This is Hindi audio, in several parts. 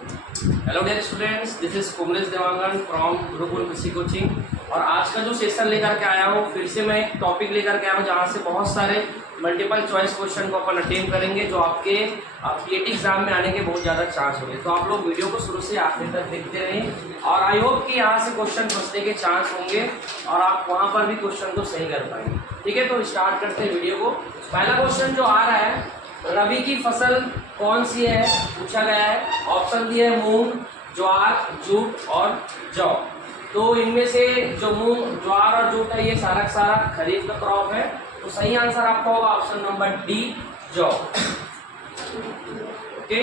Hello dear students, this is Kumlesh Dewangan from Gurukul Krishi coaching. और आज का जो सेशन लेकर के आया हूँ, फिर से मैं एक टॉपिक लेकर के आया हूँ जहाँ से बहुत सारे मल्टीपल चॉइस क्वेश्चन को अपन अटेम्प्ट करेंगे, जो आपके पीएटी एग्जाम में आने के बहुत ज़्यादा चांस होंगे। तो आप लोग वीडियो को शुरू से आखिर तक देखते रहें और आई होप कि यहाँ से क्वेश्चन फंसने के चांस होंगे और आप वहाँ पर भी क्वेश्चन को सही कर पाएंगे। ठीक है, तो स्टार्ट करते हैं वीडियो को। पहला क्वेश्चन जो आ रहा है, रबी की फसल कौन सी है पूछा गया है। ऑप्शन दिए है मूंग, ज्वार, जूट और जौ। तो इनमें से जो मूंग, ज्वार और जूट है, ये सारा का सारा खरीफ का क्रॉप है। तो सही आंसर आपका होगा ऑप्शन नंबर डी, जौ। ओके,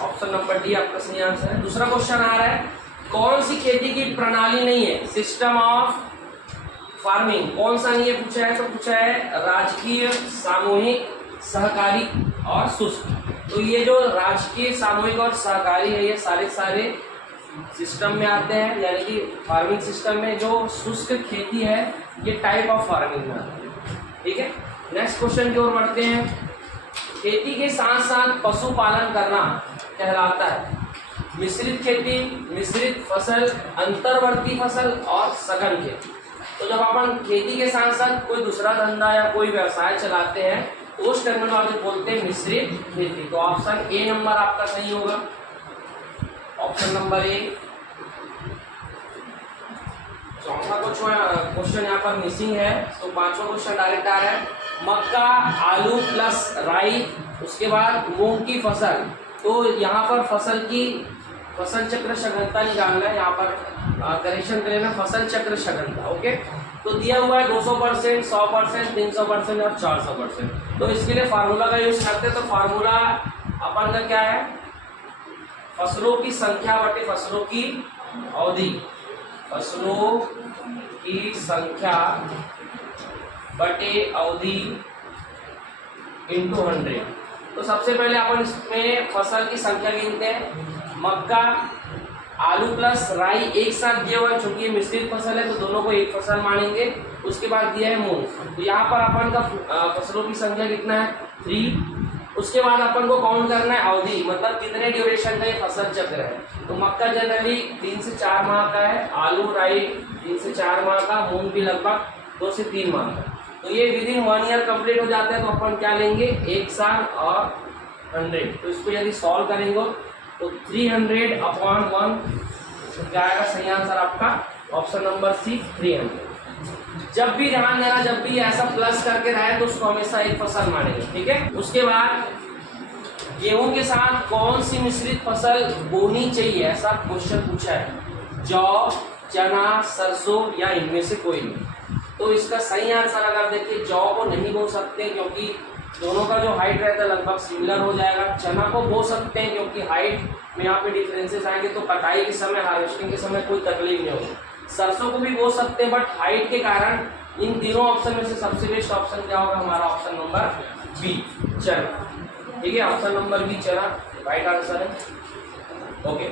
ऑप्शन नंबर डी आपका सही आंसर है। दूसरा क्वेश्चन आ रहा है, कौन सी खेती की प्रणाली नहीं है, सिस्टम ऑफ फार्मिंग कौन सा नहीं है पूछा है। तो पूछा है राजकीय, सामूहिक, सहकारी और शुष्क। तो ये जो राजकीय, सामूहिक और सहकारी है, ये सारे सिस्टम में आते हैं, यानी कि फार्मिंग सिस्टम में। जो शुष्क खेती है ये टाइप ऑफ फार्मिंग में आता है। ठीक है, नेक्स्ट क्वेश्चन की ओर बढ़ते हैं। खेती के साथ साथ पशुपालन करना कहलाता है मिश्रित खेती, मिश्रित फसल, अंतर्वर्ती फसल और सघन खेती। तो जब अपन खेती के साथ साथ कोई दूसरा धंधा या कोई व्यवसाय चलाते हैं तो उस टर्मिनोलॉजी बोलते हैं मिश्रित खेती। तो ऑप्शन ए नंबर आपका सही होगा, ऑप्शन नंबर ए। चौथा क्वेश्चन यहाँ पर मिसिंग है, तो पांचवा क्वेश्चन डायरेक्ट आ रहा है। मक्का, आलू प्लस राई, उसके बाद मूंग की फसल। तो यहाँ पर फसल चक्र सघनता निकालना है, यहाँ पर करेक्शन करेगा फसल चक्र सघनता। ओके, तो दिया हुआ है 200%, 100%, 300% और 400%। तो इसके लिए फार्मूला का यूज करते हैं। तो फार्मूला अपन का क्या है, फसलों की संख्या बटे फसलों की अवधि, फसलों की संख्या बटे अवधि इंटू 100। तो सबसे पहले अपन इसमें फसल की संख्या गिनते हैं। मक्का, आलू प्लस राई एक साथ दिया हुआ है, चूंकि ये मिश्रित फसल है तो दोनों को एक फसल मानेंगे। उसके बाद दिया है मूंग, तो यहाँ पर अपन का फसलों की संख्या कितना है, 3। उसके बाद अपन को काउंट करना है अवधि, मतलब कितने ड्यूरेशन का ये फसल चक्र है। तो मक्का जनरली 3 से 4 माह का है, आलू राई 3 से 4 माह का, मूंग भी लगभग 2 से 3 माह का। तो ये विद इन 1 ईयर कंप्लीट हो जाता है। तो अपन क्या लेंगे, 1 साल और 100। तो इसको यदि सॉल्व करेंगे तो 300/1 क्या आएगा सही आंसर आपका, ऑप्शन नंबर सी, 300। जब भी ध्यान देना, जब भी ऐसा प्लस करके रहे तो उसको हमेशा एक फसल मानेंगे। ठीक है, उसके बाद गेहूं के साथ कौन सी मिश्रित फसल बोनी चाहिए, ऐसा क्वेश्चन पूछा है। जौ, चना, सरसों या इनमें से कोई नहीं। तो इसका सही आंसर अगर देखिए, जौ को नहीं बो सकते क्योंकि दोनों का जो हाइट रहता है लगभग सिमिलर हो जाएगा। चना को बो सकते हैं क्योंकि हाइट में यहाँ पे डिफरेंसेस आएंगे, तो कटाई के समय, हार्वेस्टिंग के समय कोई तकलीफ नहीं होगी। सरसों को भी बो सकते हैं बट हाइट के कारण। इन तीनों ऑप्शन में से सबसे बेस्ट ऑप्शन क्या होगा, हमारा ऑप्शन नंबर बी, चना। ठीक है, ऑप्शन नंबर बी, चना राइट आंसर है। ओके,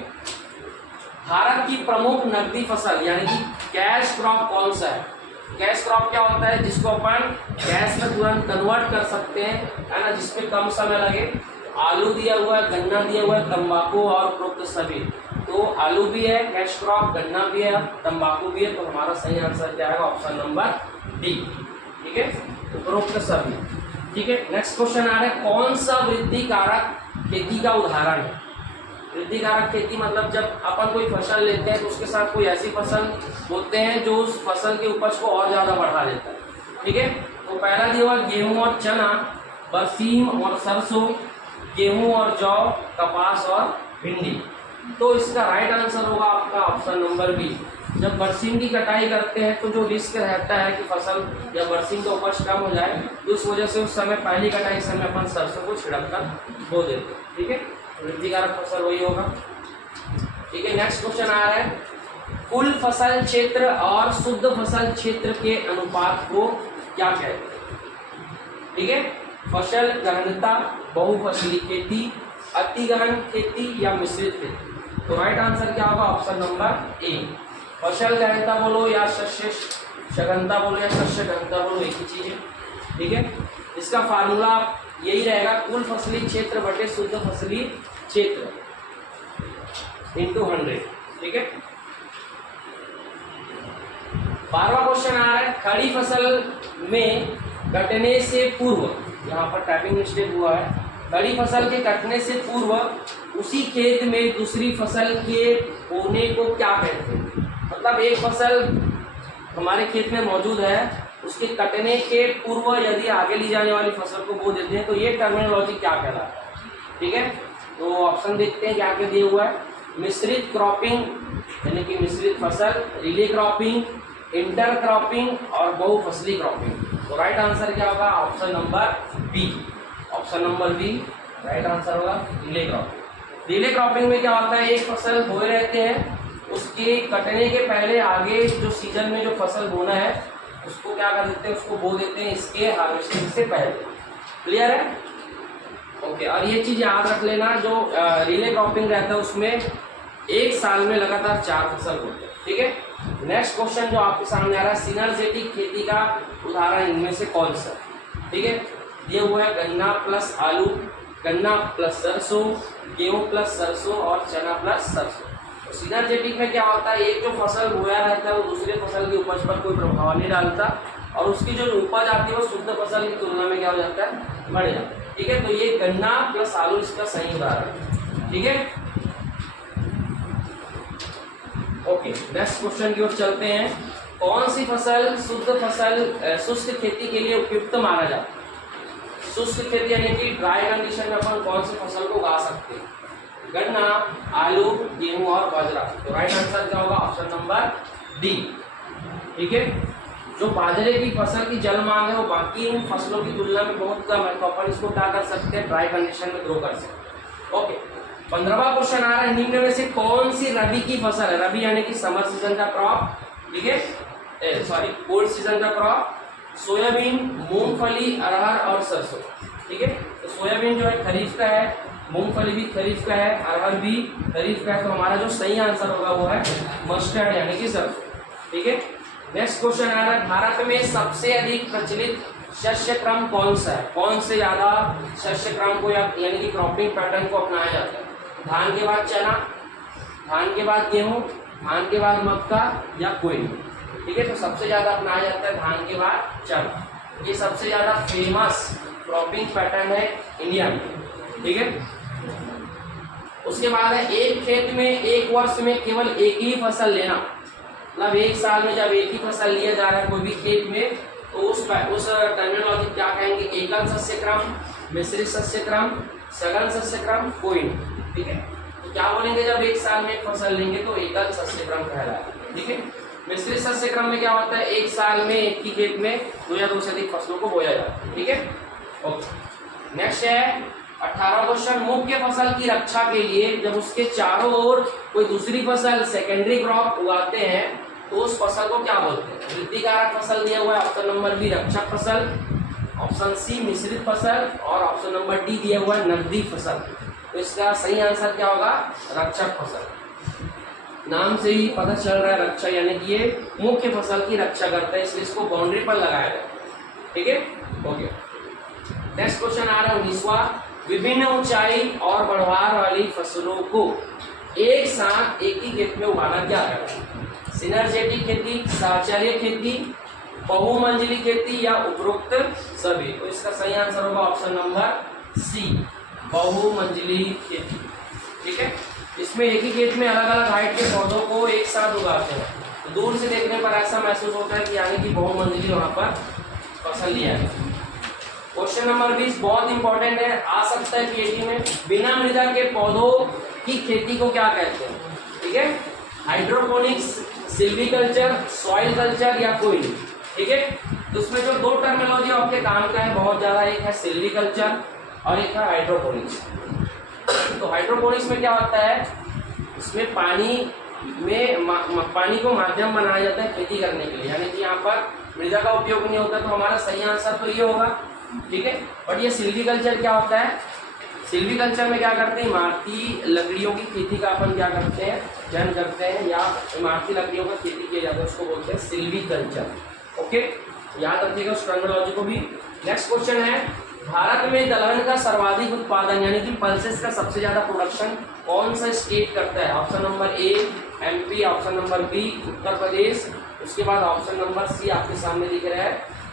भारत की प्रमुख नकदी फसल यानी कि कैश क्रॉप कौन सा है। कैश क्रॉप क्या होता है, जिसको अपन कैश में तुरंत कन्वर्ट कर सकते हैं, है ना, जिसमें कम समय लगे। आलू दिया हुआ है, गन्ना दिया हुआ है, तंबाकू और उपरोक्त सभी। तो आलू भी है कैश क्रॉप, गन्ना भी है, तंबाकू भी है। तो हमारा सही आंसर क्या आएगा, ऑप्शन नंबर डी। ठीक है, उपरोक्त सभी। ठीक है, नेक्स्ट क्वेश्चन आ रहा है, कौन सा वृद्धि कारक खेती का उदाहरण है। वृद्धि कारक खेती मतलब जब अपन कोई फसल लेते हैं तो उसके साथ कोई ऐसी फसल बोते हैं जो उस फसल के उपज को और ज़्यादा बढ़ा देता है। ठीक है, तो पहला दिया हुआ गेहूं और चना, बरसीम और सरसों, गेहूं और जौ, कपास और भिंडी। तो इसका राइट आंसर होगा आपका ऑप्शन नंबर बी। जब बरसीम की कटाई करते हैं तो जो रिस्क रहता है कि फसल या बरसीम का उपज कम हो जाए, तो उस वजह से उस समय पहली कटाई के समय अपन सरसों को छिड़क कर बो देते हैं। ठीक है, वृद्धि कारक फसल वही होगा। ठीक है, नेक्स्ट क्वेश्चन आ रहा है, कुल फसल क्षेत्र और शुद्ध फसल क्षेत्र के अनुपात को क्या कहते हैं। ठीक है, फसल गहनता, बहुफसली खेती, अति गहन खेती या मिश्रित खेती। तो राइट आंसर क्या होगा, ऑप्शन नंबर ए। फसल गहनता बोलो या शस्य सघनता बोलो या शस्य घनता बोलो, एक ही चीज है। ठीक है, इसका फार्मूला यही रहेगा कुल फसली क्षेत्र बटे शुद्ध फसली क्षेत्र इंटू 100। ठीक है, 12वां क्वेश्चन आ रहा है खड़ी फसल में कटने से पूर्व, यहाँ पर टाइपिंग मिस्टेक हुआ है, खड़ी फसल के कटने से पूर्व उसी खेत में दूसरी फसल के बोने को क्या कहते हैं। मतलब एक फसल हमारे खेत में मौजूद है, उसके कटने के पूर्व यदि आगे ली जाने वाली फसल को बो देते हैं तो ये टर्मिनोलॉजी क्या कहलाता है। ठीक है, तो ऑप्शन देखते हैं क्या क्या दिया हुआ है। मिश्रित क्रॉपिंग यानी कि मिश्रित फसल, रिले क्रॉपिंग, इंटर क्रॉपिंग और बहुफसली क्रॉपिंग। तो राइट आंसर क्या होगा, option number B. Option number B right answer होगा, रिले क्रॉपिंग। रिले क्रॉपिंग में क्या होता है, एक फसल बोए रहते हैं, उसके कटने के पहले आगे जो सीजन में जो फसल बोना है उसको क्या कर देते हैं, उसको बो देते हैं इसके हार्वेस्टिंग से पहले। क्लियर है, ओके। और ये चीज़ याद रख लेना, जो रिले क्रॉपिंग रहता है उसमें एक साल में लगातार 4 फसल होते हैं। ठीक है, नेक्स्ट क्वेश्चन जो आपके सामने आ रहा है, सिनर्जेटिक खेती का उदाहरण इनमें से कौन सा। ठीक है, ये हुआ है गन्ना प्लस आलू, गन्ना प्लस सरसों, गेहूं प्लस सरसों और चना प्लस सरसों। तो सिनर्जेटिक में क्या होता है, एक जो फसल बोया रहता है वो दूसरे फसल की उपज पर कोई प्रभाव नहीं डालता और उसकी जो उपज आती है वो शुद्ध फसल की तुलना में क्या हो जाता है, बढ़ जाता है। ठीक है, तो ये गन्ना प्लस आलू इसका सही उदाहरण है। ठीक है, ओके। नेक्स्ट क्वेश्चन की ओर चलते हैं। कौन सी फसल शुष्क खेती के लिए उपयुक्त माना जाता है। शुष्क खेती यानी कि ड्राई कंडीशन में अपन कौन सी फसल को उगा सकते हैं, गन्ना, आलू, गेहूं और बाजरा। तो राइट आंसर क्या होगा, ऑप्शन नंबर डी। ठीक है, जो बाजरे की फसल की जल मांग है वो बाकी इन फसलों की तुलना में बहुत कम है, तो अपन इसको क्या कर सकते हैं, ड्राई कंडीशन में ग्रो कर सकते हैं। ओके, 15वां क्वेश्चन आ रहा है, निम्न में से कौन सी रबी की फसल है। रबी यानी कि समर सीजन का क्रॉप, ठीक है, सॉरी कोल्ड सीजन का क्रॉप, सोयाबीन, मूंगफली, अरहर और सरसों। ठीक है, तो सोयाबीन जो है खरीफ का है, मूंगफली भी खरीफ का है, अरहर भी खरीफ का है, तो हमारा जो सही आंसर होगा वो है मस्टर्ड यानी कि सरसों। ठीक है, नेक्स्ट क्वेश्चन आ रहा है, भारत में सबसे अधिक प्रचलित शस्य क्रम कौन सा है। कौन से ज्यादा शस्य क्रम को यानी कि क्रॉपिंग पैटर्न को अपनाया जाता है। धान के बाद चना, धान के बाद गेहूं, धान के बाद मक्का या कोई। ठीक है, तो सबसे ज्यादा अपनाया जाता है धान के बाद चना। ये सबसे ज्यादा फेमस क्रॉपिंग पैटर्न है इंडिया में। ठीक है, उसके बाद है एक खेत में एक वर्ष में केवल एक ही फसल लेना। मतलब एक साल में जब एक ही फसल लिया जा रहा है कोई भी खेत में, तो उस टर्मिनोलॉजी क्या कहेंगे, एकल सस्य क्रम, मिश्रित सस्य क्रम, सघन सस्य क्रम, कोई। ठीक है, तो क्या बोलेंगे, जब एक साल में एक फसल लेंगे तो एकल सस्य क्रम कहलाएगा। ठीक है, मिश्रित सस्य क्रम में क्या होता है, एक साल में एक ही खेत में 2 या 2 से अधिक फसलों को बोया जाता है। ठीक है, ओके। नेक्स्ट है 18वां क्वेश्चन, मुख्य फसल की रक्षा के लिए जब उसके चारों ओर कोई दूसरी फसल सेकेंडरी क्रॉप उगाते हैं तो उस फसल को क्या बोलते हैं। वृद्धिकारक फसल दिया हुआ है, ऑप्शन नंबर बी रक्षक फसल, ऑप्शन सी मिश्रित फसल और ऑप्शन नंबर डी दिया हुआ है नकदी फसल। तो इसका सही आंसर क्या होगा, रक्षक फसल। नाम से ही पता चल रहा है रक्षा यानी कि ये मुख्य फसल की रक्षा करता है, इसलिए इसको बाउंड्री पर लगाया गया। ठीक है, ओके। नेक्स्ट क्वेश्चन आ रहा है 19वां, विभिन्न ऊंचाई और बढ़वार वाली फसलों को एक साथ एक ही खेत में उगाना क्या है। सिनर्जेटिक खेती, साहचर्य खेती, बहुमंजिली खेती या उपरोक्त सभी। तो इसका सही आंसर होगा ऑप्शन नंबर सी, बहुमंजिली खेती। ठीक है, इसमें एक ही खेत में अलग अलग हाइट के पौधों को एक साथ उगाते हैं, तो दूर से देखने पर ऐसा महसूस होता है कि यानी कि बहुमंजिली वहाँ पर फसल लिया है। क्वेश्चन नंबर 20 बहुत इंपॉर्टेंट है, आ सकता है पीएचडी में। बिना मृदा के पौधों की खेती को क्या कहते हैं। ठीक है, हाइड्रोपोनिक्स, सिल्वीकल्चर, सॉइल कल्चर या कोई नहीं। ठीक है, तो उसमें जो 2 टर्मिनोलॉजी आपके काम का है बहुत ज़्यादा, एक है सिल्वीकल्चर और एक है हाइड्रोपोनिक्स। तो हाइड्रोपोनिक्स में क्या होता है, इसमें पानी को माध्यम बनाया जाता है खेती करने के लिए, यानी कि यहाँ पर मृदा का उपयोग नहीं होता, तो हमारा सही आंसर तो ये होगा। ठीक है, बट ये सिल्वीकल्चर क्या होता है, सिल्वीकल्चर में क्या करते हैं, इमारती लकड़ियों की खेती का अपन क्या करते हैं, चयन करते हैं या इमारती लकड़ियों का खेती किया जाता है, उसको बोलते हैं सिल्वीकल्चर। ओके, याद रखिएगा उस टर्मिनोलॉजी को भी। नेक्स्ट क्वेश्चन है भारत में दलहन का सर्वाधिक उत्पादन यानी कि पल्सेस का सबसे ज्यादा प्रोडक्शन कौन सा स्टेट करता है? Option number A MP, option number B Uttar Pradesh, उसके बाद ऑप्शन नंबर सी आपके सामने दिख रहा है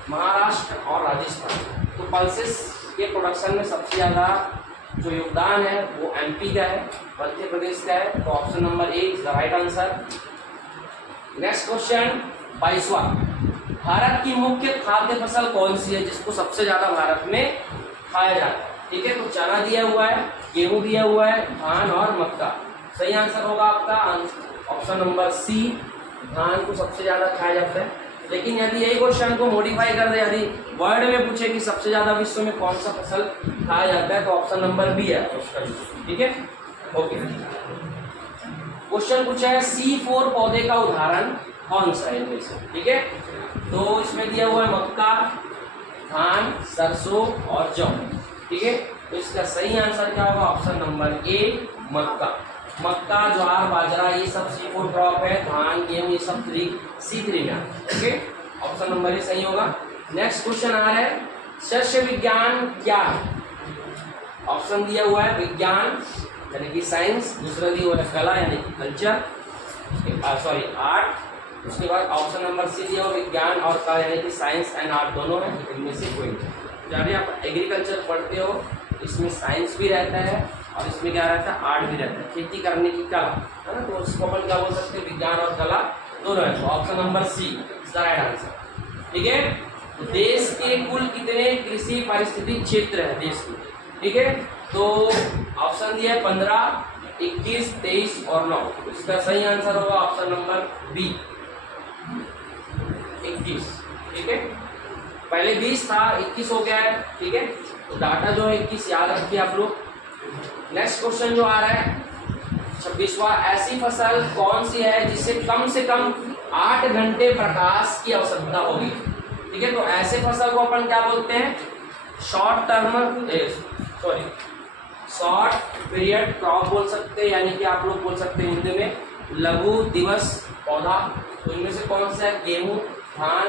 महाराष्ट्र और राजस्थान। तो पल्सेस के प्रोडक्शन में सबसे ज़्यादा जो योगदान है वो एमपी का है, मध्य प्रदेश का है। तो option number A is the right answer. Next question 22वां, भारत की मुख्य खाद्य फसल कौन सी है जिसको सबसे ज़्यादा भारत में खाया जाता है? ठीक है, तो चना दिया हुआ है, गेहूँ दिया हुआ है, धान और मक्का। सही आंसर होगा आपका ऑप्शन नंबर सी, धान को सबसे ज़्यादा खाया जाता है। लेकिन यदि यही क्वेश्चन को मॉडिफाई कर दे, यदि वर्ड में पूछे कि सबसे ज़्यादा विश्व में कौन सा फसल खाया जाता है, तो ऑप्शन नंबर बी है उसका। ठीक है, ओके। क्वेश्चन पूछा है C4 पौधे का उदाहरण कौन सा है इनमें से? ठीक है, तो इसमें दिया हुआ है मक्का, धान, सरसों और जौ। ठीक है, तो इसका सही आंसर क्या होगा? ऑप्शन नंबर ए मक्का। मक्का, ज्वार, बाजरा ये सब C4 क्रॉप है, धान, गेहूं ये सब C3 में। ओके, ऑप्शन नंबर ए सही होगा। नेक्स्ट क्वेश्चन आ रहा है शस्य विज्ञान क्या है? ऑप्शन दिया हुआ है विज्ञान यानी कि साइंस, दूसरा दिया हुआ है कला यानी कि कल्चर, सॉरी आर्ट, उसके बाद ऑप्शन नंबर सी दिया हुआ विज्ञान और कला यानी कि साइंस एंड आर्ट दोनों है, इनमें से कोई नहीं। यानी आप एग्रीकल्चर पढ़ते हो, इसमें साइंस भी रहता है और इसमें क्या रहता है? आर्ट भी रहता है, खेती करने की कला है ना, तो उसको अपन क्या बोल सकते हैं? विज्ञान और कला दोनों है। तो option number C is the right answer. ठीक है, तो देश के कुल कितने कृषि पारिस्थितिक क्षेत्र है देश में? ठीक है, तो ऑप्शन दिया है 15, 21, 23 और 9। इसका सही आंसर होगा ऑप्शन नंबर बी 21। ठीक है, पहले 20 था, 21 हो गया है। ठीक है, तो डाटा जो है 21 याद रखिए आप लोग। नेक्स्ट क्वेश्चन जो आ रहा है 26वां, ऐसी फसल कौन सी है जिससे कम से कम 8 घंटे प्रकाश की आवश्यकता होगी? ठीक है, तो ऐसे फसल को अपन क्या बोलते हैं? शॉर्ट पीरियड क्रॉप बोल सकते हैं, यानी कि आप लोग बोल सकते हैं हिंदी में लघु दिवस पौधा। तो इनमें से कौन सा है? गेहूं, धान,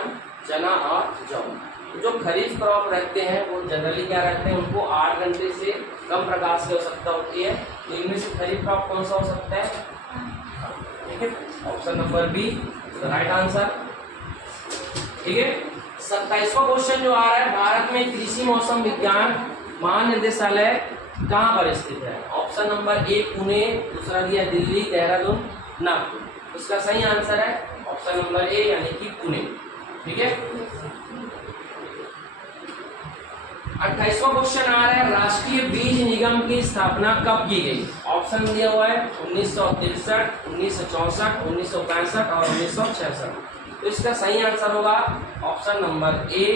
चना और जौ। जो खरीफ क्रॉप रहते हैं वो जनरली क्या रहते हैं? उनको 8 घंटे से कम प्रकाश की आवश्यकता होती है। तो इनमें से खरीफ क्रॉप कौन सा हो सकता है? ठीक है, option number B right answer. ठीक है, 27वां क्वेश्चन जो आ रहा है, भारत में कृषि मौसम विज्ञान महानिदेशालय कहाँ पर स्थित है? ऑप्शन नंबर ए पुणे, दूसरा दिया दिल्ली, देहरादून, नागपुर। इसका सही आंसर है ऑप्शन नंबर ए यानी कि पुणे। ठीक है, 28वां क्वेश्चन आ रहा है राष्ट्रीय बीज निगम की स्थापना कब की गई? ऑप्शन दिया हुआ है 1963, 1964, 1965 और 1966। तो इसका सही आंसर होगा ऑप्शन नंबर ए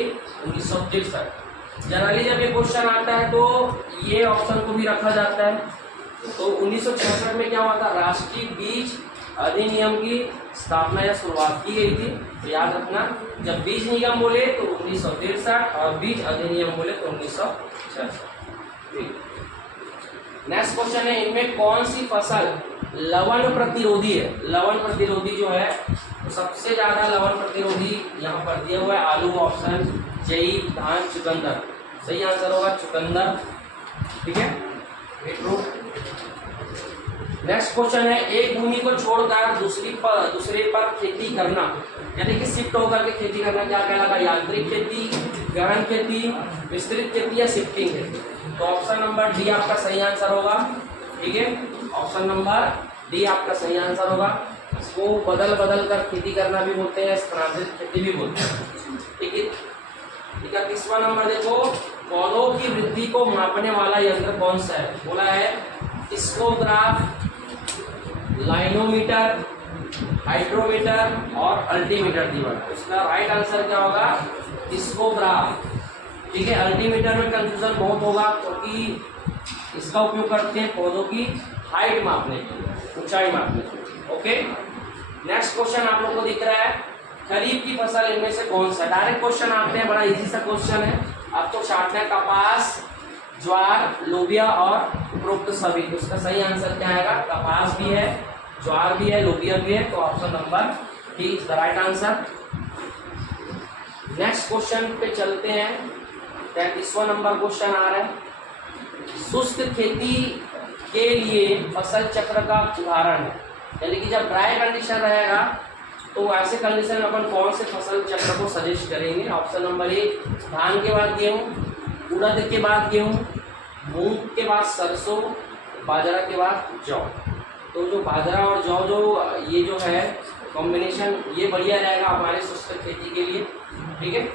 1963। जनरली जब ये क्वेश्चन आता है तो ये ऑप्शन को भी रखा जाता है। तो 1966 में क्या हुआ था? राष्ट्रीय बीज अधिनियम की स्थापना या शुरुआत की गई थी। तो याद रखना, जब बीज निगम बोले तो 1963 और बीज अधिनियम बोले तो 1966। नेक्स्ट क्वेश्चन है इनमें कौन सी फसल लवण प्रतिरोधी है? लवण प्रतिरोधी जो है तो सबसे ज्यादा लवण प्रतिरोधी यहाँ पर दिया हुआ है आलू, ऑप्शन जई, धान, चुकंदर। सही आंसर होगा चुकंदर। ठीक है, नेक्स्ट क्वेश्चन है एक भूमि को छोड़कर दूसरे पर खेती करना यानी कि शिफ्ट होकर के खेती करना क्या कहलाता है? यांत्रिक खेती, गहन खेती, विस्तृत खेती या शिफ्टिंग खेती। तो ऑप्शन नंबर डी आपका सही आंसर होगा। ठीक है, ऑप्शन नंबर डी आपका सही आंसर होगा। इसको बदल बदल कर खेती करना भी बोलते हैं, स्थानांतरित खेती भी बोलते हैं। ठीक है, 31वां नंबर देखो, पौधों की वृद्धि को मापने वाला यंत्र कौन सा है? बोला है स्कोग्राफ, लाइनोमीटर, हाइड्रोमीटर और अल्टीमीटर दीवार। इसका राइट आंसर क्या होगा? स्कोग्राफ। ठीक है, अल्टीमीटर में कंफ्यूजन बहुत होगा क्योंकि इसका उपयोग करते हैं पौधों की हाइट मापने के लिए, ऊंचाई मापने के लिए। ओके, नेक्स्ट क्वेश्चन आप लोग को दिख रहा है खरीफ की फसल इनमें से कौन सा? डायरेक्ट क्वेश्चन आते हैं, बड़ा इजी सा क्वेश्चन है। आपको छांटना है कपास, ज्वार, लोबिया और उपरोक्त सभी। तो इसका सही आंसर क्या आएगा? कपास भी है, ज्वार भी है, लोबिया भी है। तो option number D is the right answer. Next question पे चलते हैं। 33वां नंबर क्वेश्चन आ रहा है, शुष्क खेती के लिए फसल चक्र का उदाहरण है। यानी कि जब ड्राई कंडीशन रहेगा तो ऐसे कंडीशन में अपन कौन से फसल चक्र को सजेस्ट करेंगे। ऑप्शन नंबर ए, धान के बाद गेहूँ, उड़द के बाद गेहूँ, मूंग के बाद सरसों, बाजरा के बाद जौ। तो जो बाजरा और जौ जो ये जो है कॉम्बिनेशन ये बढ़िया रहेगा हमारे शुष्क खेती के लिए। ठीक है,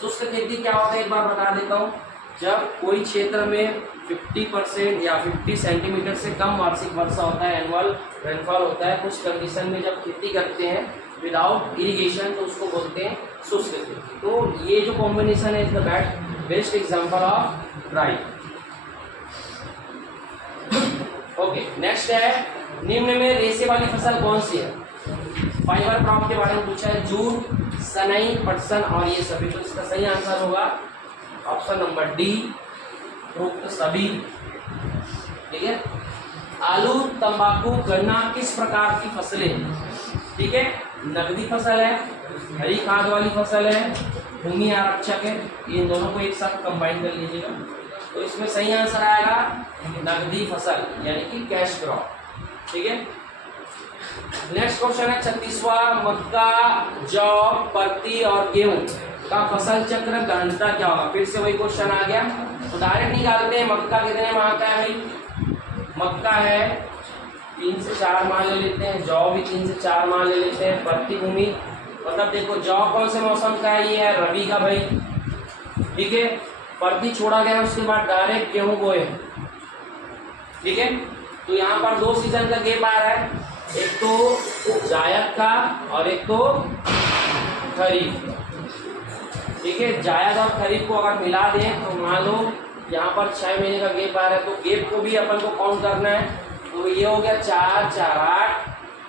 शुष्क खेती क्या होता है एक बार बता देता हूँ। जब कोई क्षेत्र में 50% या 50 सेंटीमीटर से कम वार्षिक वर्षा होता है, एनुअल रेनफॉल होता है, कुछ कंडीशन में जब खेती करते हैं विदाउट इरिगेशन तो उसको बोलते हैं शुष्क खेती। तो ये जो कॉम्बिनेशन है is the best example of dry. Okay, next है, निम्न में रेशे वाली फसल कौन सी है। फाइबर क्रॉप के बारे में पूछा है, जूट, सनई, पटसन और ये सभी। तो इसका सही आंसर होगा ऑप्शन नंबर डी, उपरोक्त सभी। ठीक है, आलू, तंबाकू, गन्ना किस प्रकार की फसलें। ठीक है, नकदी फसल है, हरी खाद वाली फसल है, भूमि आरक्षक है। इन दोनों को एक साथ कंबाइन कर लीजिएगा तो इसमें सही आंसर आएगा नकदी फसल यानी कि कैश क्रॉप। ठीक है, नेक्स्ट क्वेश्चन है 36वां, मक्का, जौ, पत्ती और गेहूं का फसल चक्र घनता क्या होगा। फिर से वही क्वेश्चन आ गया तो डायरेक्ट निकालते हैं। मक्का कितने माह का है भाई, मक्का है 3 से 4 माह ले लेते हैं, जौ भी 3 से 4 माह ले लेते हैं, पत्ती भूमि मतलब देखो जौ कौन से मौसम का है, ये है रबी का भाई। ठीक है, पत्ती छोड़ा गया उसके बाद डायरेक्ट गेहूं बोए। ठीक है, तो यहाँ पर 2 सीजन का गेप आ रहा है, एक तो जायद का और एक तो खरीफ। ठीक है, जायद और खरीफ को अगर मिला दें तो मान लो यहाँ पर 6 महीने का गेप आ रहा है, तो गेप को भी अपन को काउंट करना है। तो ये हो गया 4 4 8,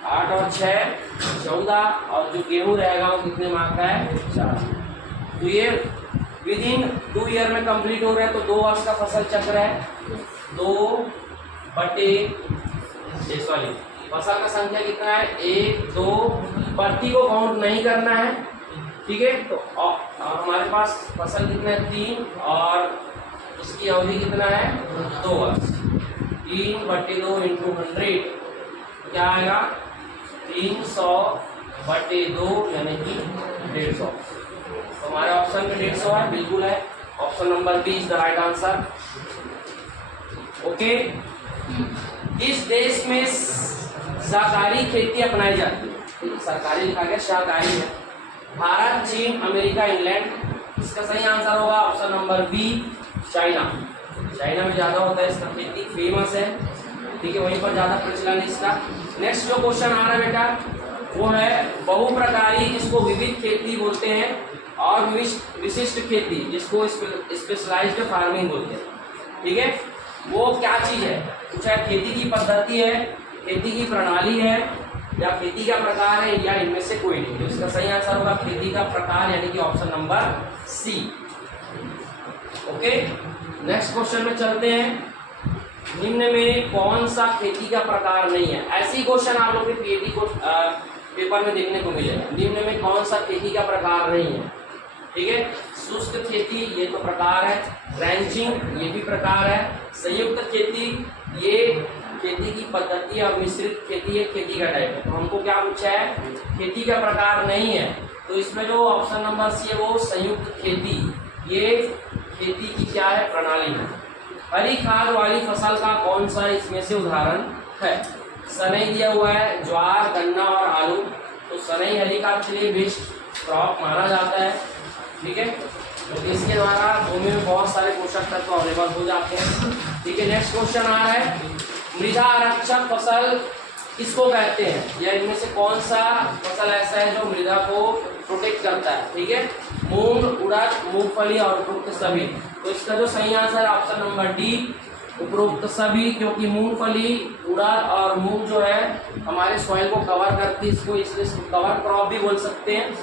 8 और 6 14, और जो गेहूं रहेगा वो कितने माह का है 4। तो ये विद इन 2 ईयर में कंप्लीट हो रहा है। तो 2 वर्ष का फसल चक्र है, 2 बटे सॉरी फसल का संख्या कितना है 1 2, पत्ती को काउंट नहीं करना है। ठीक है, तो हमारे पास फसल कितना है 3 और इसकी अवधि कितना है 2 वर्ष। 3 बटे 2 इंटू 100 क्या आएगा 300 बटे 2 यानी कि 150। तो हमारे ऑप्शन में 150 है, बिल्कुल है। Option number B is the right answer. Okay, किस देश में सहकारी खेती अपनाई जाती है। सरकारी लिखा गया, शाकाहारी है। भारत, चीन, अमेरिका, इंग्लैंड। इसका सही आंसर होगा option number B, China. China में ज़्यादा होता है इसका खेती, फेमस है। ठीक है, वहीं पर ज़्यादा प्रचलन है इसका। नेक्स्ट जो क्वेश्चन आ रहा है बेटा वो है बहुप्रकारी, जिसको विविध खेती बोलते हैं, और विशिष्ट खेती जिसको स्पेशलाइज्ड फार्मिंग बोलते हैं। ठीक है, वो क्या चीज़ है, चाहे खेती की पद्धति है, खेती की प्रणाली है, या खेती का प्रकार है, या इनमें से कोई नहीं। तो इसका सही आंसर होगा खेती का प्रकार यानी कि option number C. Okay, next question में चलते हैं। निम्न में कौन सा खेती का प्रकार नहीं है। ऐसी क्वेश्चन आप लोग के पीएटी को पेपर में देखने को मिलेगा। निम्न में कौन सा खेती का प्रकार नहीं है। ठीक है, शुष्क खेती ये तो प्रकार है, रैंचिंग ये भी प्रकार है, संयुक्त खेती ये खेती की पद्धति, और मिश्रित खेती एक खेती का टाइप है। तो हमको क्या पूछा है, खेती का प्रकार नहीं है, तो इसमें जो ऑप्शन नंबर सी है वो संयुक्त खेती, ये खेती की क्या है प्रणाली है। हरी खाद वाली फसल का कौन सा इसमें से उदाहरण है। सनई दिया हुआ है, ज्वार, गन्ना और आलू। तो सनई हरी खाद के लिए बेस्ट क्रॉप माना जाता है। ठीक है, तो इसके द्वारा भूमि में बहुत सारे पोषक तत्व अवेलेबल हो जाते हैं। ठीक है, नेक्स्ट क्वेश्चन आ रहा है, मृदा आरक्षक फसल किसको कहते हैं, या इनमें से कौन सा फसल ऐसा है जो मृदा को प्रोटेक्ट करता है। ठीक है, मूंग, उड़द, मूंगफली और उपरोक्त सभी। तो इसका जो सही आंसर है ऑप्शन नंबर डी, उपरोक्त सभी, क्योंकि मूंगफली, उड़द और मूंग जो है हमारे सॉइल को कवर करती है, इसको इसलिए कवर क्रॉप भी बोल सकते हैं,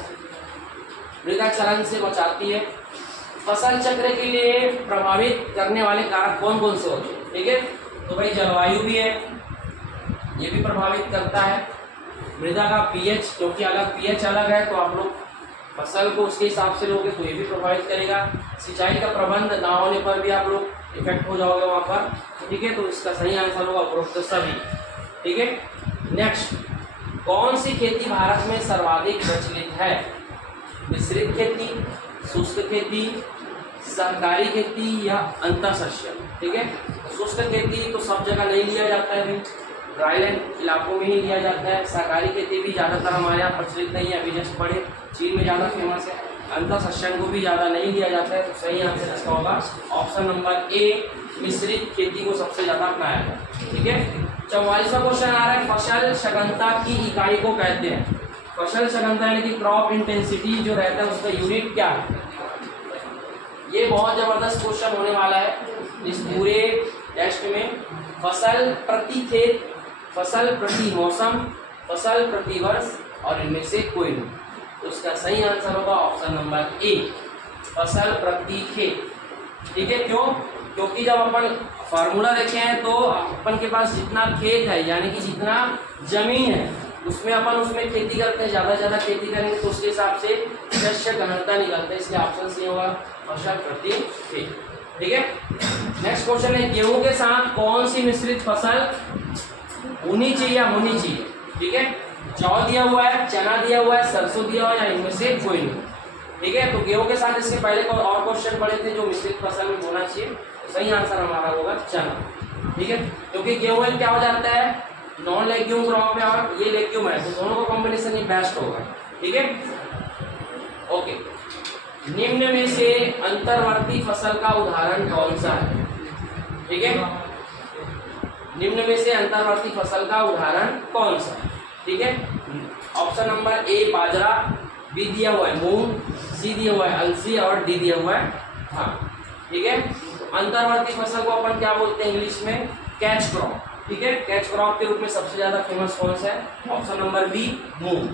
मृदा क्षरण से बचाती है। फसल चक्र के लिए प्रभावित करने वाले कारक कौन कौन से होते हैं। ठीक है, तो भाई जलवायु भी है, ये भी प्रभावित करता है। मृदा का पीएच, क्योंकि अलग पीएच अलग है, तो आप लोग फसल को उसके हिसाब से लोगे तो ये भी प्रभावित करेगा। सिंचाई का प्रबंध ना होने पर भी आप लोग इफेक्ट हो जाओगे वहाँ पर, ठीक है। तो इसका सही आंसर होगा उपरोक्त सभी, ठीक है। नेक्स्ट, कौन सी खेती भारत में सर्वाधिक प्रचलित है? मिश्रित खेती, शुष्क खेती, सहकारी खेती या अंतःशस्य, ठीक है। शुष्क खेती तो सब जगह नहीं लिया जाता है भाई, ड्राईलैंड इलाकों में ही लिया जाता है। सहकारी खेती भी ज़्यादातर हमारे यहाँ प्रचलित नहीं है, अभी जस्ट पढ़े चीन में ज़्यादा फेमस है। अंतःशस्य को भी ज़्यादा नहीं लिया जाता है, तो सही आंसर इसका होगा ऑप्शन नंबर ए, मिश्रित खेती को सबसे ज़्यादा अपनाया है, ठीक है। 44वां क्वेश्चन आ रहा है, फसल सघनता की इकाई को कहते हैं। फसल सघनता यानी कि क्रॉप इंटेंसिटी जो रहता है उसका यूनिट क्या है? ये बहुत जबरदस्त क्वेश्चन होने वाला है इस पूरे टेस्ट में। फसल प्रति खेत, फसल प्रति मौसम, फसल प्रति वर्ष और इनमें से कोई नहीं। तो उसका सही आंसर होगा ऑप्शन नंबर ए, फसल प्रति खेत, ठीक है। क्यों? क्योंकि जब अपन फार्मूला देखे हैं तो अपन के पास जितना खेत है यानी कि जितना जमीन है उसमें अपन उसमें खेती करते हैं, ज़्यादा ज़्यादा खेती करेंगे तो उसके हिसाब से शस्य घनता निकलता है, इसलिए ऑप्शन सी होगा फसल प्रति खेत, ठीक है। नेक्स्ट क्वेश्चन है, गेहूं के साथ कौन सी मिश्रित फसल होनी चाहिए या होनी चाहिए, ठीक है। जौ दिया हुआ है, चना दिया हुआ है, सरसों दिया हुआ है या इनमें से कोई नहीं, ठीक है। तो गेहूं के साथ इससे पहले और क्वेश्चन पढ़े थे जो मिश्रित फसल में होना चाहिए, तो सही आंसर हमारा होगा चना, ठीक है। क्योंकि गेहूं में क्या हो जाता है, नॉन लेग्यूम क्रॉप है और ये लेग्यूम है, तो दोनों का कॉम्बिनेशन ही बेस्ट होगा, ठीक है। ओके, निम्न में से अंतर्वर्ती फसल का उदाहरण कौन सा है, ठीक है। निम्न में से अंतर्वर्ती फसल का उदाहरण कौन सा है, ठीक है। ऑप्शन नंबर ए बाजरा, बी दिया हुआ है मूंग, सी दिया हुआ है अलसी और डी दिया हुआ है धान, ठीक है। अंतर्वर्ती फसल को अपन क्या बोलते हैं इंग्लिश में? कैच क्रॉप, ठीक है। कैच क्रॉप के रूप में सबसे ज्यादा फेमस कौन सा है? ऑप्शन नंबर बी मूंग,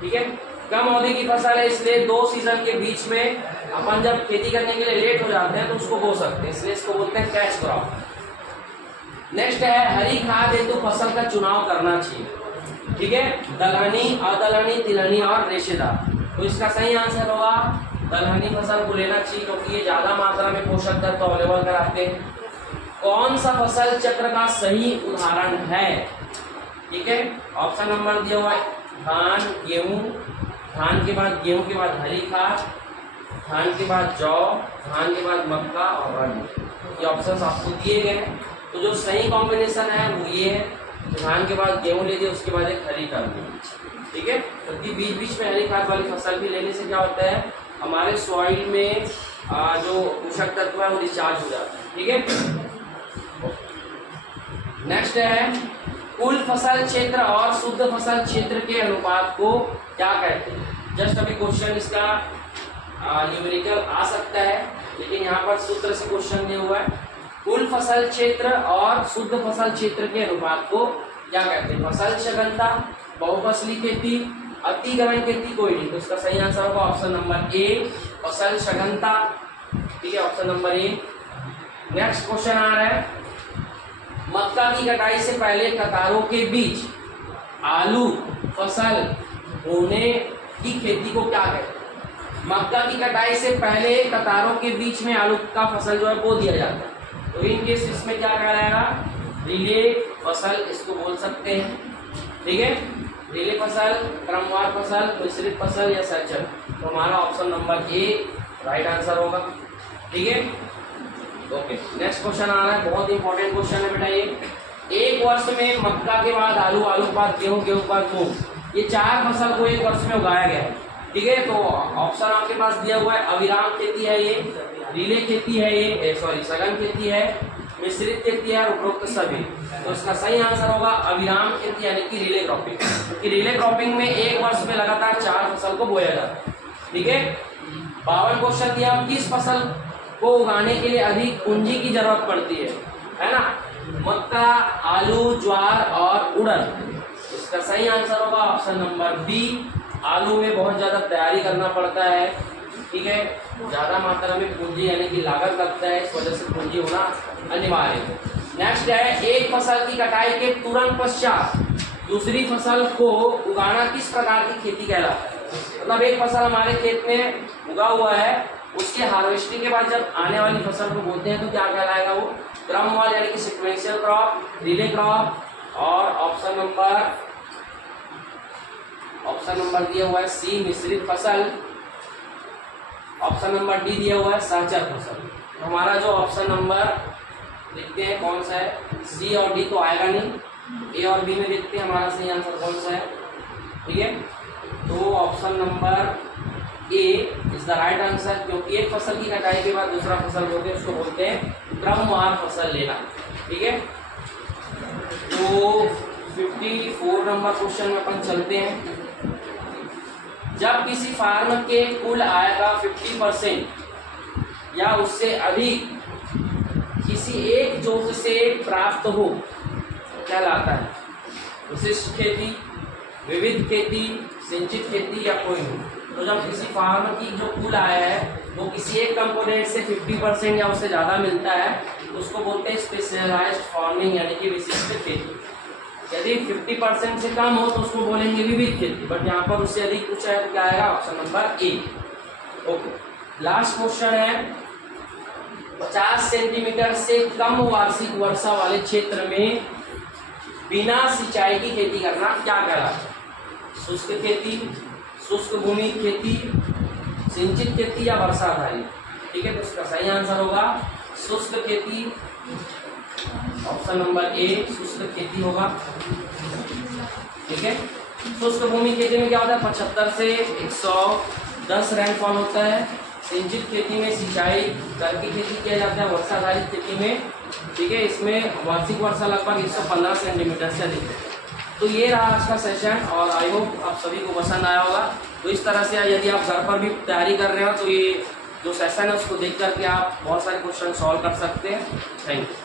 ठीक है। कम अवधि की फसल है इसलिए 2 सीजन के बीच में अपन जब खेती करने के लिए लेट हो जाते हैं तो उसको बो सकते हैं, इसलिए इसको बोलते हैं कैच क्रॉप। नेक्स्ट है, हरी खाद हेतु फसल का चुनाव करना चाहिए, ठीक है। दलहनी, अदलहनी, तिलहनी और रेशेदार। तो इसका सही आंसर होगा दलहनी फसल को लेना चाहिए क्योंकि ये ज्यादा मात्रा में पोषक तत्व अवेलेबल कराते हैं। कौन सा फसल चक्र का सही उदाहरण है, ठीक है। ऑप्शन नंबर दिया हुआ है धान, गेहूं, धान के बाद गेहूं के बाद हरी खाद, धान के बाद जौ, धान के बाद मक्का और रागी। ये ऑप्शंस आपको दिए गए हैं, तो जो सही कॉम्बिनेशन है वो ये है, धान के बाद गेहूं ले दिए उसके बाद एक हरी खाद ले, ठीक है। क्योंकि बीच बीच में हरी खाद वाली फसल भी लेने से क्या होता है, हमारे सॉइल में जो पोषक तत्व है वो डिस्चार्ज हो जाता है, ठीक है। नेक्स्ट है, कुल फसल क्षेत्र और शुद्ध फसल क्षेत्र के अनुपात को क्या कहते हैं? जस्ट अभी क्वेश्चन इसका न्यूमेरिकल आ सकता है, लेकिन यहाँ पर सूत्र से क्वेश्चन दिया हुआ है। कुल फसल क्षेत्र और शुद्ध फसल क्षेत्र के अनुपात को क्या कहते हैं? फसल सघनता, बहुफसली खेती, अति गहन खेती, कोई नहीं। तो इसका सही आंसर होगा ऑप्शन नंबर ए, फसल सघनता, ठीक है, option number A. Next question आ रहा है, मक्का की कटाई से पहले कतारों के बीच आलू फसल बोने की खेती को क्या कहते हैं? मक्का की कटाई से पहले कतारों के बीच में आलू का फसल जो है बो दिया जाता है, तो इन केस इसमें क्या कहलाएगा? रिले फसल इसको बोल सकते हैं, ठीक है। रिले फसल, क्रमवार फसल, मिश्रित फसल या सर्चर। तो हमारा ऑप्शन नंबर ए राइट आंसर होगा, ठीक है। ओके, नेक्स्ट क्वेश्चन आ रहा है, बहुत इंपॉर्टेंट क्वेश्चन है बेटा ये। एक वर्ष में मक्का के बाद आलू, आलू के बाद गेहूं, गेहूं के बाद मूंग, ये 4 फसल को एक वर्ष में उगाया गया है, ठीक है। तो ऑप्शन आपके पास दिया हुआ है, अविराम खेती है ये, रिले खेती है ये, सॉरी सघन खेती है, मिश्रित खेती है, उपरोक्त सभी। तो इसका सही आंसर होगा अविराम खेती यानी कि रिले क्रॉपिंग, क्योंकि रिले क्रॉपिंग में एक वर्ष में लगातार 4 फसल को बोया जाता है, ठीक है। 52 क्वेश्चन दिया, किस फसल को उगाने के लिए अधिक पूंजी की जरूरत पड़ती है ना? मक्का, आलू, ज्वार और उड़द। इसका सही आंसर होगा ऑप्शन नंबर बी, आलू में बहुत ज़्यादा तैयारी करना पड़ता है, ठीक है, ज़्यादा मात्रा में पूंजी यानी कि लागत लगता है, इस वजह से पूंजी होना अनिवार्य है। नेक्स्ट है, एक फसल की कटाई के तुरंत पश्चात दूसरी फसल को उगाना किस प्रकार की खेती कहलाता है? मतलब एक फसल हमारे खेत में उगा हुआ है, उसके हार्वेस्टिंग के बाद जब आने वाली फसल को बोते हैं तो क्या कहलाएगा वो, क्रमवार यानी कि सिक्वेंशियल क्रॉप, रिले क्रॉप। और ऑप्शन नंबर दिया हुआ है सी मिश्रित फसल, ऑप्शन नंबर डी दिया हुआ है सहचर फसल। तो हमारा जो ऑप्शन नंबर लिखते हैं कौन सा है, सी और डी तो आएगा नहीं, ए और बी में देखते हैं हमारा सही आंसर कौन सा है। ठीक है, तो option number A is the right answer, क्योंकि एक फसल की कटाई के बाद दूसरा फसल बोते हैं उसको बोलते हैं क्रमवार फसल लेना। ठीक है, तो 54 नंबर क्वेश्चन में अपन चलते हैं। जब किसी फार्म के कुल आय का 50% या उससे अधिक किसी एक जोत से प्राप्त हो कहलाता है, विशिष्ट खेती, विविध खेती, सिंचित खेती या कोई नहीं। तो जब किसी फार्म की जो कुल आय है वो किसी एक कंपोनेंट से 50% या उससे ज़्यादा मिलता है तो उसको बोलते हैं स्पेशलाइज्ड फार्मिंग यानी कि विशिष्ट खेती। यदि 50% से कम हो तो उसको बोलेंगे विविध खेती, बट यहाँ पर उससे अधिक पूछा है तो क्या आएगा, ऑप्शन नंबर ए। ओके, लास्ट क्वेश्चन है 50 सेंटीमीटर से कम वार्षिक वर्षा वाले क्षेत्र में बिना सिंचाई की खेती करना क्या कहलाता है, शुष्क खेती, शुष्क भूमि खेती, सिंचित खेती या वर्षाधारित। ठीक है, तो इसका सही आंसर होगा शुष्क खेती, ऑप्शन नंबर ए शुष्क खेती होगा। ठीक है, शुष्क भूमि खेती में क्या होता है, 75 से 110 रेनफॉल होता है। सिंचित खेती में सिंचाई करके खेती किया जाता है, वर्षाधारित खेती में ठीक है इसमें वार्षिक वर्षा लगभग 115 सेंटीमीटर से अधिक है। तो ये रहा आज का सेशन और आई होप आप सभी को पसंद आया होगा। तो इस तरह से यदि आप घर पर भी तैयारी कर रहे हो तो ये जो सेशन है उसको देख करके आप बहुत सारे क्वेश्चन सॉल्व कर सकते हैं। Thank you.